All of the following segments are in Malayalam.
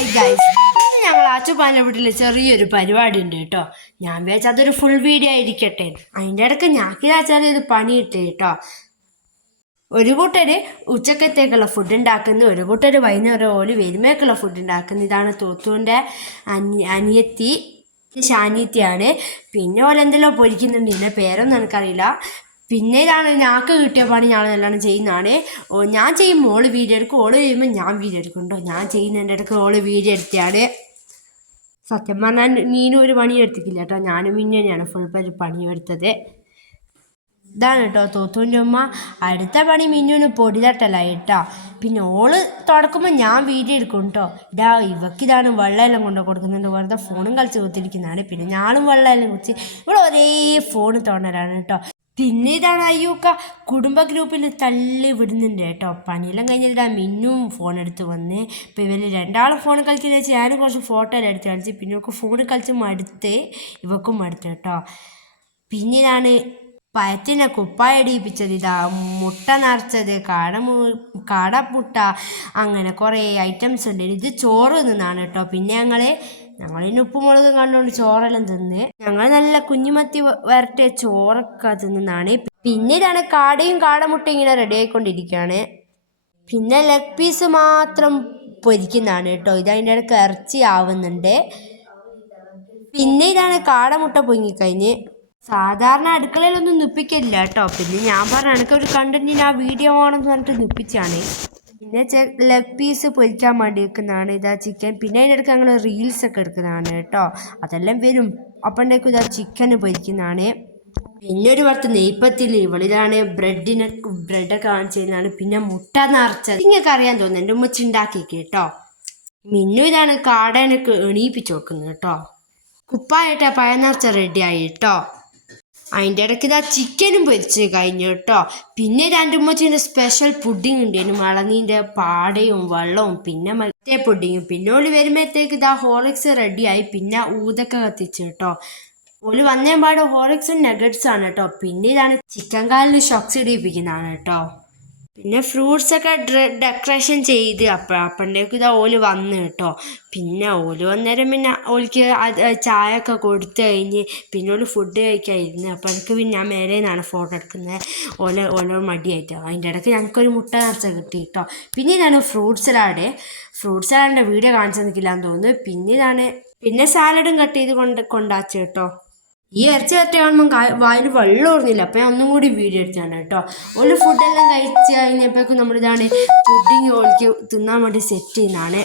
ഹായ് ഗൈസ്, ഞങ്ങൾ ആച്ചുപാലിൻ്റെ വീട്ടിൽ ചെറിയൊരു പരിപാടി ഉണ്ട് കേട്ടോ. ഞാൻ വിചാരിച്ചാൽ അതൊരു ഫുൾ വീഡിയോ ആയിരിക്കട്ടെ. അതിൻ്റെ ഇടയ്ക്ക് ഞാക്കിലാച്ചാൽ ഇത് പണിയിട്ട് കേട്ടോ. ഒരു കൂട്ടർ ഉച്ചക്കത്തേക്കുള്ള ഫുഡ് ഉണ്ടാക്കുന്നു, ഒരു കൂട്ടർ വൈകുന്നേരം ഓല് വരുമേക്കുള്ള ഫുഡ് ഉണ്ടാക്കുന്നു. ഇതാണ് തോത്തുവിൻ്റെ അനിയത്തി ഷാനിയത്തിയാണ്. പിന്നെ ഓലെന്തെല്ലോ പൊരിക്കുന്നുണ്ട്, ഇതിൻ്റെ പേരൊന്നും എനിക്കറിയില്ല. പിന്നെ ഇതാണ് ഞാക്ക് കിട്ടിയ പണി ഞാൻ നല്ലോണം ചെയ്യുന്നതാണ്. ഞാൻ ചെയ്യുമ്പോൾ ഓള് വീഡിയോ എടുക്കും, ഓള് ചെയ്യുമ്പോൾ ഞാൻ വീഡിയോ എടുക്കുന്നുണ്ടോ. ഞാൻ ചെയ്യുന്നതിൻ്റെ ഇടയ്ക്ക് ഓള് വീഡിയോ എടുത്തിയാണ്. സത്യം പറഞ്ഞാൽ നീനും ഒരു പണി എടുത്തിക്കില്ല കേട്ടോ. ഞാനും തന്നെയാണ് ഫുൾ പണിയെടുത്തത്. ഇതാണ് കേട്ടോ തോത്തൂൻ്റെ ഉമ്മ. അടുത്ത പണി മിന്നുവിന് പൊടി തട്ടലായി കേട്ടോ. പിന്നെ ഓള് തുടക്കുമ്പോൾ ഞാൻ വീഡിയോ എടുക്കും കേട്ടോ. ഇവക്കിതാണ് വെള്ളമെല്ലാം കൊണ്ട് കൊടുക്കുന്നുണ്ട്, വെറുതെ ഫോണും കളിച്ച് കുത്തിരിക്കുന്നതാണ്. പിന്നെ ഞാനും വെള്ളമെല്ലാം കുറിച്ച് ഇവിടെ ഒരേ ഫോൺ തോന്നലാണ് കേട്ടോ. പിന്നെ ഇതാണ് അയ്യൂക്ക കുടുംബ ഗ്രൂപ്പിൽ തള്ളി വിടുന്നുണ്ട് കേട്ടോ. പണിയെല്ലാം കഴിഞ്ഞിട്ട് മിന്നും ഫോൺ എടുത്ത് വന്ന് ഇപ്പോൾ ഇവർ രണ്ടാളും ഫോൺ കളിക്കുന്ന വെച്ചാൽ ഞാനും കുറച്ച് ഫോട്ടോ എല്ലാം എടുത്ത് കളിച്ച്. പിന്നെ ഇവർക്ക് ഫോൺ കളിച്ച് മടുത്ത്, ഇവക്കും മടുത്ത് കേട്ടോ. പിന്നെ ഇതാണ് പയത്തിനെ കുപ്പായ ഇടിയിപ്പിച്ചത്, ഇതാ മുട്ട നിറച്ചത്, കാടമുട്ട, അങ്ങനെ കുറേ ഐറ്റംസ് ഉണ്ട്. ഇത് ചോറ് നിന്നാണ് കേട്ടോ. പിന്നെ ഞങ്ങളിന്ന് ഉപ്പുമുളകും കണ്ടുകൊണ്ട് ചോറെല്ലാം തിന്ന്. ഞങ്ങൾ നല്ല കുഞ്ഞുമത്തി വരട്ടിയ ചോറൊക്കെ തിന്നാണ്. പിന്നെ ഇതാണ് കാടയും കാടമുട്ടയും ഇങ്ങനെ റെഡി ആയിക്കൊണ്ടിരിക്കുകയാണ്. പിന്നെ ലെഗ് പീസ് മാത്രം പൊരിക്കുന്നതാണ് കേട്ടോ. ഇതതിൻ്റെ ഇടയ്ക്ക് ഇറച്ചി ആവുന്നുണ്ട്. പിന്നെ ഇതാണ് കാടമുട്ട പൊങ്ങിക്കഴിഞ്ഞ്. സാധാരണ അടുക്കളയിലൊന്നും നിപ്പിക്കില്ല കേട്ടോ. പിന്നെ ഞാൻ പറഞ്ഞ എനിക്കൊരു കണ്ടന്റിന് ആ വീഡിയോ ആണെന്ന് പറഞ്ഞിട്ട് നിപ്പിച്ചാണ്. പിന്നെ ലെഗ് പീസ് പൊരിക്കാൻ വേണ്ടി വെക്കുന്നതാണ്. ഇതാ ചിക്കൻ. പിന്നെ അതിനിടയ്ക്ക് ഞങ്ങൾ റീൽസൊക്കെ എടുക്കുന്നതാണ് കേട്ടോ. അതെല്ലാം വരും. അപ്പോഴേക്കും ഇതാ ചിക്കൻ പൊരിക്കുന്നതാണ്. പിന്നെ ഒരു പുറത്ത് നെയ്പ്പത്തിൽ ഇവളിലാണ് ബ്രെഡൊക്കെ കാണിച്ചിരുന്നതാണ്. പിന്നെ മുട്ട നിറച്ചത് നിങ്ങൾക്ക് അറിയാൻ തോന്നുന്നു, എൻ്റെ ഉമ്മച്ചി ഉണ്ടാക്കി കേട്ടോ. മിന്നു ഇതാണ് കാടനൊക്കെ എണീപ്പിച്ച് വെക്കുന്നത് കേട്ടോ. കുപ്പായിട്ട് പഴം നിറച്ച റെഡിയായി കേട്ടോ. അതിൻ്റെ ഇടയ്ക്ക് ഇതാ ചിക്കനും പൊരിച്ച് കഴിഞ്ഞു കേട്ടോ. പിന്നെ രണ്ട് ഉമ്മച്ചീൻ്റെ സ്പെഷ്യൽ പുഡിങ് ഉണ്ടായിരുന്നു, ഇളനീൻ്റെ പാടയും വെള്ളവും പിന്നെ മറ്റേ പുഡിങ്ങും. പിന്നെ ഓല് വരുമ്പോഴത്തേക്ക് ഇതാ ഹോർലിക്സ് റെഡിയായി. പിന്നെ ഊതൊക്കെ കത്തിച്ച് കേട്ടോ. ഓല് വന്നേപാട് ഹോർലിക്സും നഗറ്റ്സാണ് കേട്ടോ. പിന്നെ ഇതാണ് ചിക്കൻ കാലിന് ഷോക്സ് ഇടിപ്പിക്കുന്നതാണ് കേട്ടോ. പിന്നെ ഫ്രൂട്ട്സൊക്കെ ഡെക്കറേഷൻ ചെയ്ത് അപ്പോഴേക്കും ഇതാ ഓല് വന്ന് കേട്ടോ. പിന്നെ ഓല് വന്നേരം പിന്നെ ഓൽക്ക് ചായ ഒക്കെ കൊടുത്തു കഴിഞ്ഞ് പിന്നെ ഓല് ഫുഡ് കഴിക്കാതിരുന്ന്. അപ്പോഴേക്ക് പിന്നെ ഞാൻ മേലെ നിന്നാണ് ഫോട്ടോ എടുക്കുന്നത്. ഓരോ മടിയായിട്ട്. അതിൻ്റെ ഇടയ്ക്ക് ഞങ്ങൾക്കൊരു മുട്ട നിറച്ച കിട്ടി കേട്ടോ. പിന്നെ ഇതാണ് ഫ്രൂട്ട് സലാഡിൻ്റെ വീഡിയോ കാണിച്ചു നിൽക്കില്ലാന്ന് തോന്നുന്നു. പിന്നെ സാലഡും കട്ട് ചെയ്ത് കൊണ്ടാച്ചു കേട്ടോ. ഈ ഇറച്ചി കറക്റ്റ് കാണുമ്പോൾ വായിൽ വെള്ളം ഓർന്നില്ല. അപ്പം ഞാൻ ഒന്നും കൂടി വീഡിയോ എടുത്താണ് കേട്ടോ. ഒരു ഫുഡെല്ലാം കഴിച്ച് കഴിഞ്ഞപ്പോഴേക്കും നമ്മളിതാണ് പുഡിങ് ഓൾക്ക് തിന്നാൻ വേണ്ടി സെറ്റ് ചെയ്യുന്നതാണ്.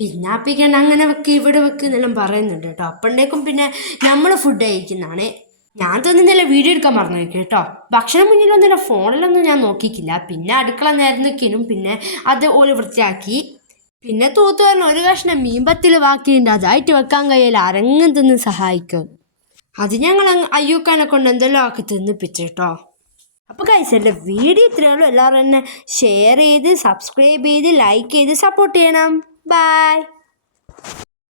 പിന്നെ അപ്പിക്കണ്ട അങ്ങനെ വെക്ക് ഇവിടെ വെക്ക് എന്നെല്ലാം പറയുന്നുണ്ട് കേട്ടോ. അപ്പോഴേക്കും പിന്നെ നമ്മൾ ഫുഡ് കഴിക്കുന്നതാണ്. ഞാൻ തിന്നുന്നില്ല, വീഡിയോ എടുക്കാൻ മറന്നു വയ്ക്കും കേട്ടോ. ഭക്ഷണം മുന്നിലൊന്നുമില്ല, ഫോണിലൊന്നും ഞാൻ നോക്കിക്കില്ല. പിന്നെ അടുക്കള നിരന്നിക്കനും പിന്നെ അത് ഓല് വൃത്തിയാക്കി. പിന്നെ തൂത്തു പറഞ്ഞ ഒരു കഷ്ണം മീൻപത്തിൽ ബാക്കിയുണ്ട്, അതായിട്ട് വെക്കാൻ കഴിയില്ല, ആരെങ്കിലും തിന്ന് സഹായിക്കും. അത് ഞങ്ങൾ അയ്യൂക്കാനെ കൊണ്ട് എന്തെല്ലാം ആക്കി തിന്നിപ്പിച്ചേട്ടോ. അപ്പോൾ ഗൈസ്, എൻ്റെ വീഡിയോ ഇത്രയേ ഉള്ളൂ. എല്ലാവരും എന്നെ ഷെയർ ചെയ്ത് സബ്സ്ക്രൈബ് ചെയ്ത് ലൈക്ക് ചെയ്ത് സപ്പോർട്ട് ചെയ്യണം. ബൈ.